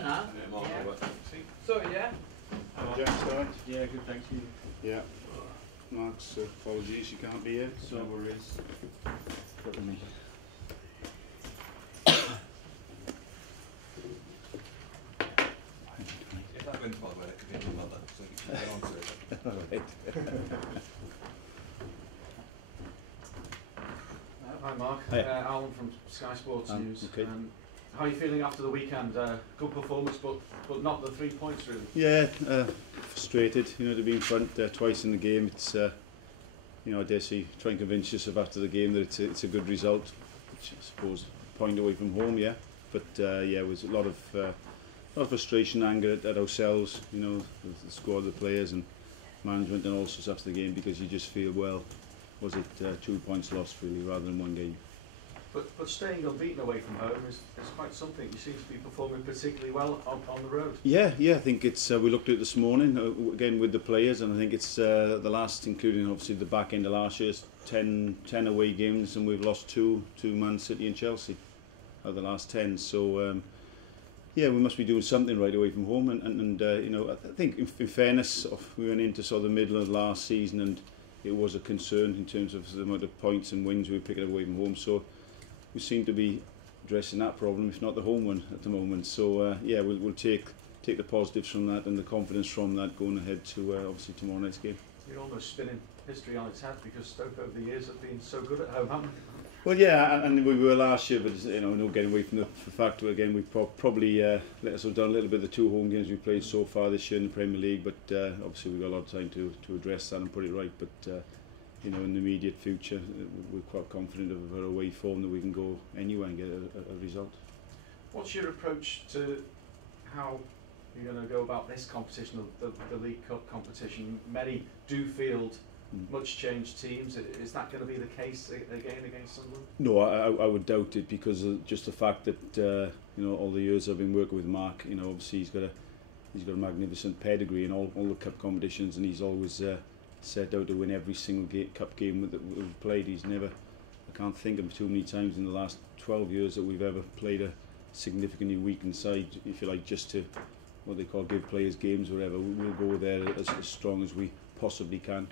done now. Yeah, Mark Bowen. Sorry, yeah. Jack's all right? Yeah, good, thank you. Yeah. Mark's apologies, you can't be here. No worries. Got to me. If that went by the way, it could be my mother, so you should get on to it. All right. Hi Mark, Hi. Alan from Sky Sports News. Okay. How are you feeling after the weekend? Good performance, but not the 3 points really. Yeah, frustrated, to be in front twice in the game. It's, I dare say, try and convince yourself after the game that it's a good result, which I suppose point away from home, yeah. But yeah, it was a lot of frustration, anger at ourselves, the squad, the players and management and all sorts after the game, because you just feel, well, was it 2 points lost really rather than one game. But staying unbeaten away from home is quite something. You seem to be performing particularly well on the road. Yeah, I think it's, we looked at it this morning, again with the players, and I think it's the last, including obviously the back end of last year's 10 away games, and we've lost two Man City and Chelsea out of the last 10. So yeah, we must be doing something right away from home, and I think in fairness, we went into sort of the middle of last season and it was a concern in terms of the amount of points and wins we were picking up away from home. So we seem to be addressing that problem, if not the home one at the moment. So yeah, we'll take the positives from that and the confidence from that going ahead to obviously tomorrow night's game. You're almost spinning history on its head because Stoke over the years have been so good at home, haven't they? Well, yeah, and we were last year, but no getting away from the fact that again we probably let us down a little bit the two home games we played so far this year in the Premier League. But obviously we've got a lot of time to address that and put it right. But in the immediate future, we're quite confident of our away form that we can go anywhere and get a result. What's your approach to how you're going to go about this competition, the League Cup competition? Many do field much changed teams. Is that going to be the case again against Sunderland? No, I would doubt it, because of just the fact that all the years I've been working with Mark, obviously he's got a magnificent pedigree in all the cup competitions, and he's always set out to win every single cup game that we've played. I can't think of too many times in the last 12 years that we've ever played a significantly weakened side, if you like, just to what they call give players games or whatever. We'll go there as strong as we possibly can.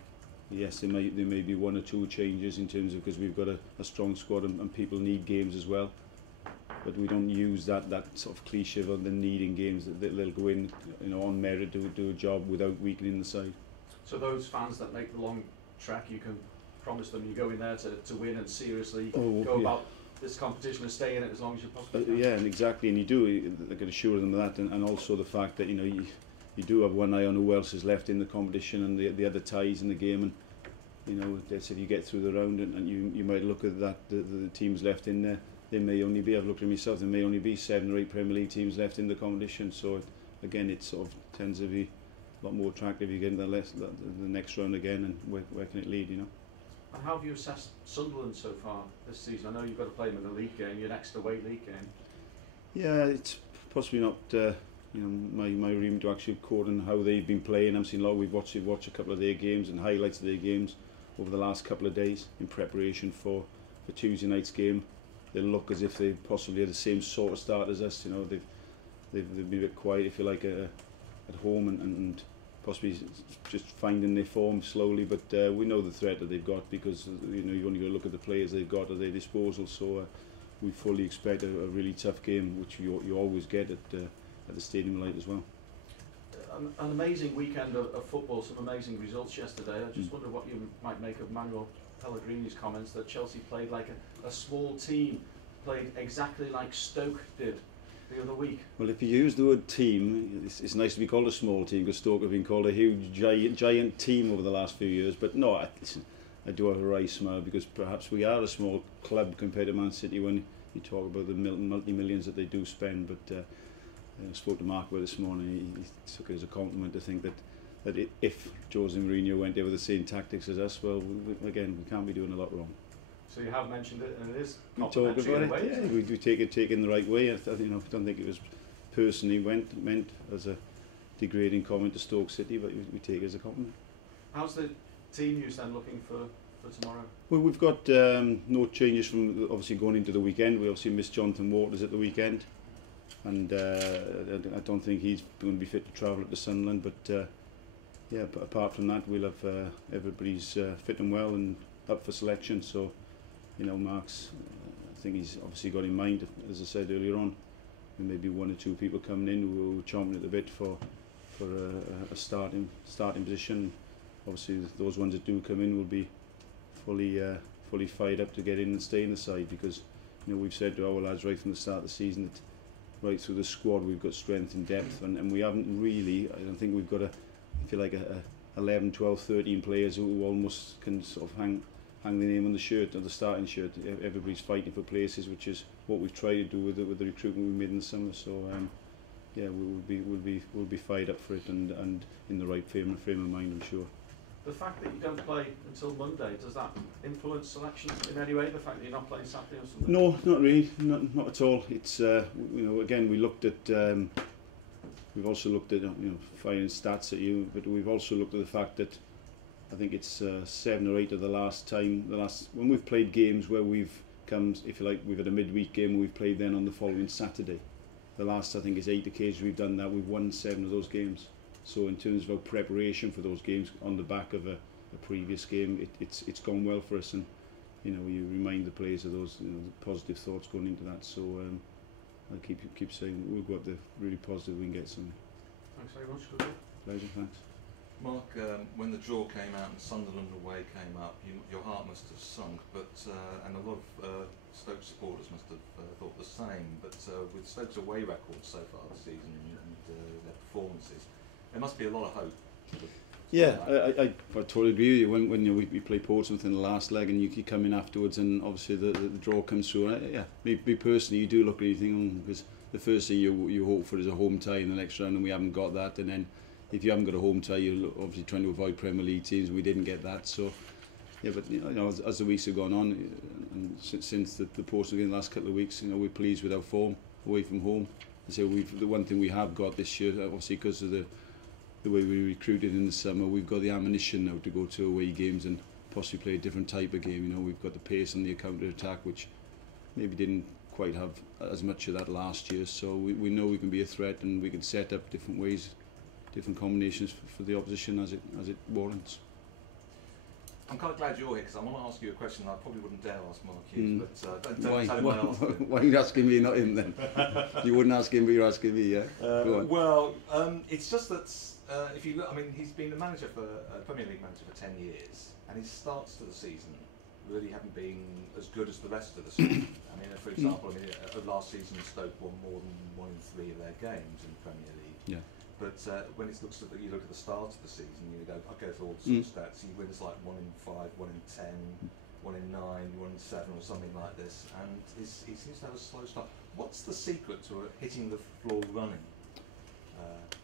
Yes, there may be one or two changes in terms of, because we've got a strong squad and people need games as well. But we don't use that sort of cliche of them needing games, that they'll go in on merit, do a job without weakening the side. So those fans that make the long trek, you can promise them you go in there to win and seriously go about this competition and stay in it as long as you possibly can. Yeah, and exactly, and you do. I can assure them of that, and also the fact that you do have one eye on who else is left in the competition and the other ties in the game, and that's if you get through the round and you might look at that the teams left in there. There may only be, I've looked at myself, there may only be 7 or 8 Premier League teams left in the competition. So again, it sort of tends to be a lot more attractive. You get into the next round again, and where can it lead? And how have you assessed Sunderland so far this season? I know you've got to play them in the league game, your next away league game. Yeah, it's possibly not my remit to actually record on how they've been playing. I've seen a lot. We've watched a couple of their games and highlights of their games over the last couple of days in preparation for Tuesday night's game. They look as if they possibly had the same sort of start as us. They've been a bit quiet, if you like, at home and possibly just finding their form slowly. But we know the threat that they've got, because you only got to look at the players they've got at their disposal. So we fully expect a really tough game, which you always get at the Stadium Light as well. An amazing weekend of football, some amazing results yesterday. I just wonder what you might make of Manuel Pellegrini's comments that Chelsea played like a small team, played exactly like Stoke did the other week. Well, if you use the word team, it's nice to be called a small team, because Stoke have been called a huge, giant team over the last few years. But no, I do have a wry smile, because perhaps we are a small club compared to Man City when you talk about the multi-millions that they do spend. But I spoke to Mark about this morning. He took it as a compliment to think that if Jose Mourinho went there with the same tactics as us, well, again, we can't be doing a lot wrong. So you have mentioned it, and it is complimentary in a way. Yeah, we take it in the right way. I don't think it was personally meant as a degrading comment to Stoke City, but we take it as a compliment. How's the team news then looking for tomorrow? Well, we've got no changes from obviously going into the weekend. We obviously missed Jonathan Waters at the weekend. and I don't think he's going to be fit to travel up to Sunderland. But yeah, but apart from that, we'll have everybody's fit and well and up for selection. So, you know, Mark's, I think he's obviously got in mind, as I said earlier on, maybe one or two people coming in who are chomping at the bit for a starting position. Obviously, those ones that do come in will be fully fired up to get in and stay in the side, because, you know, we've said to our lads right from the start of the season that right through the squad we've got strength and depth, and we haven't really, I don't think we've got I feel like a 11, 12, 13 players who almost can sort of hang the name on the shirt, or the starting shirt. Everybody's fighting for places, which is what we've tried to do with the recruitment we made in the summer. So yeah, we'll be fired up for it, and in the right frame of mind, I'm sure. The fact that you don't play until Monday, does that influence selection in any way? The fact that you're not playing Saturday or something? No, not really, not at all. It's you know, again, we looked at we've also looked at, you know, firing stats at you, but we've also looked at the fact that I think it's 7 or 8 of the last when we've played games where we've come, if you like, we've had a midweek game and we've played then on the following Saturday. The last, I think, is 8 occasions we've done that. We've won 7 of those games. So in terms of our preparation for those games on the back of a previous game, it's gone well for us, and, you know, you remind the players of those, you know, the positive thoughts going into that. So I keep saying we'll go up there really positive. We can get some. Thanks very much. Good luck. Pleasure. Thanks. Mark, when the draw came out and Sunderland away came up, your heart must have sunk, but and a lot of Stoke supporters must have thought the same. But with Stoke's away records so far this season and their performances, there must be a lot of hope. Yeah, I totally agree with you. When you know, we play Portsmouth in the last leg, and you come in afterwards, and obviously the draw comes through. And yeah, me personally, you do look at anything, because the first thing you hope for is a home tie in the next round, and we haven't got that. And then if you haven't got a home tie, you're obviously trying to avoid Premier League teams. We didn't get that, so yeah. But you know, as the weeks have gone on, and since the Portsmouth game the last couple of weeks, you know, we're pleased with our form away from home. So the one thing we have got this year, obviously because of the way we recruited in the summer, we've got the ammunition now to go to away games and possibly play a different type of game. You know, we've got the pace and the counter attack, which maybe didn't quite have as much of that last year. So we know we can be a threat, and we can set up different ways, different combinations for the opposition as it warrants. I'm kind of glad you're here, because I want to ask you a question that I probably wouldn't dare ask Mark Hughes, but don't tell him I asked it. Why are you asking me, not him, then? You wouldn't ask him, but you're asking me, yeah? Well, it's just that if you look, I mean, he's been a manager for Premier League manager for 10 years, and his starts to the season really haven't been as good as the rest of the season. I mean, for example, last season Stoke won more than 1 in 3 of their games in the Premier League. Yeah. But when you look at the start of the season, you go, I go through all the stats. He wins like 1 in 5, 1 in 10, 1 in 9, 1 in 7, or something like this. And he seems to have a slow start. What's the secret to hitting the floor running?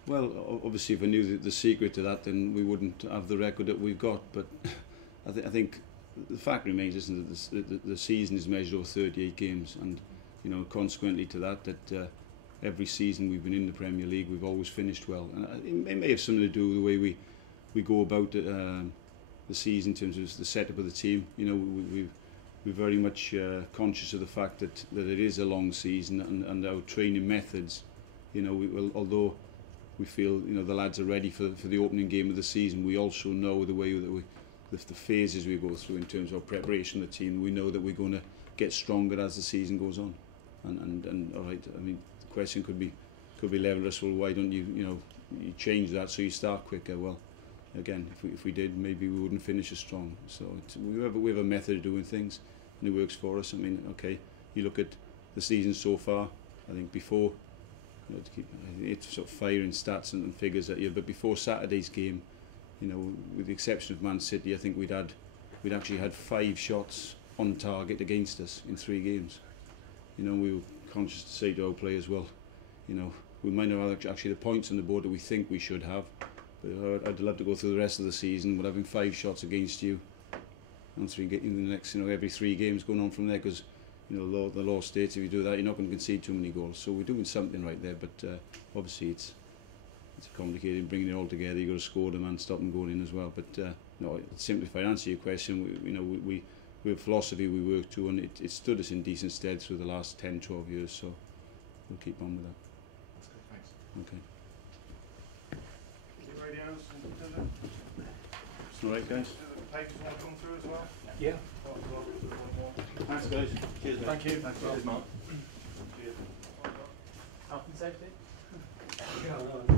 Well, obviously, if I knew the secret to that, then we wouldn't have the record that we've got. But I think the fact remains, isn't it? The season is measured over 38 games, and, you know, consequently to that every season we've been in the Premier League, we've always finished well. And it may have something to do with the way we go about the season in terms of the setup of the team. You know, we're very much conscious of the fact that it is a long season, and our training methods, you know, although we feel, you know, the lads are ready for the opening game of the season, we also know the way that the phases we go through in terms of preparation of the team. We know that we're going to get stronger as the season goes on. And all right, I mean, the question could be levelled at us, well, why don't you change that so you start quicker? Well, again, if we did, maybe we wouldn't finish as strong. So we have a method of doing things, and it works for us. I mean, okay, you look at the season so far, I think before, you know, to keep it's sort of firing stats and figures at you, but before Saturday's game, you know, with the exception of Man City, I think we'd actually had 5 shots on target against us in 3 games. You know, we were conscious to say to our players, well, you know, we might not have actually the points on the board that we think we should have, but I'd love to go through the rest of the season with having 5 shots against you, and in the next, you know, every 3 games going on from there, because, you know, the law states if you do that, you're not going to concede too many goals. So we're doing something right there, but obviously it's complicated bringing it all together. You've got to score them and stop them going in as well. But no, simply if I answer your question, we have a philosophy we work to, and it stood us in decent stead through the last 10, 12 years. So we'll keep on with that. That's good, thanks. Okay. The radios and All right, guys. do the papers want to come through as well? Yeah. Thanks, guys. Cheers, mate. Thank you. Cheers, Mark. Cheers. Health and safety. Yeah, no,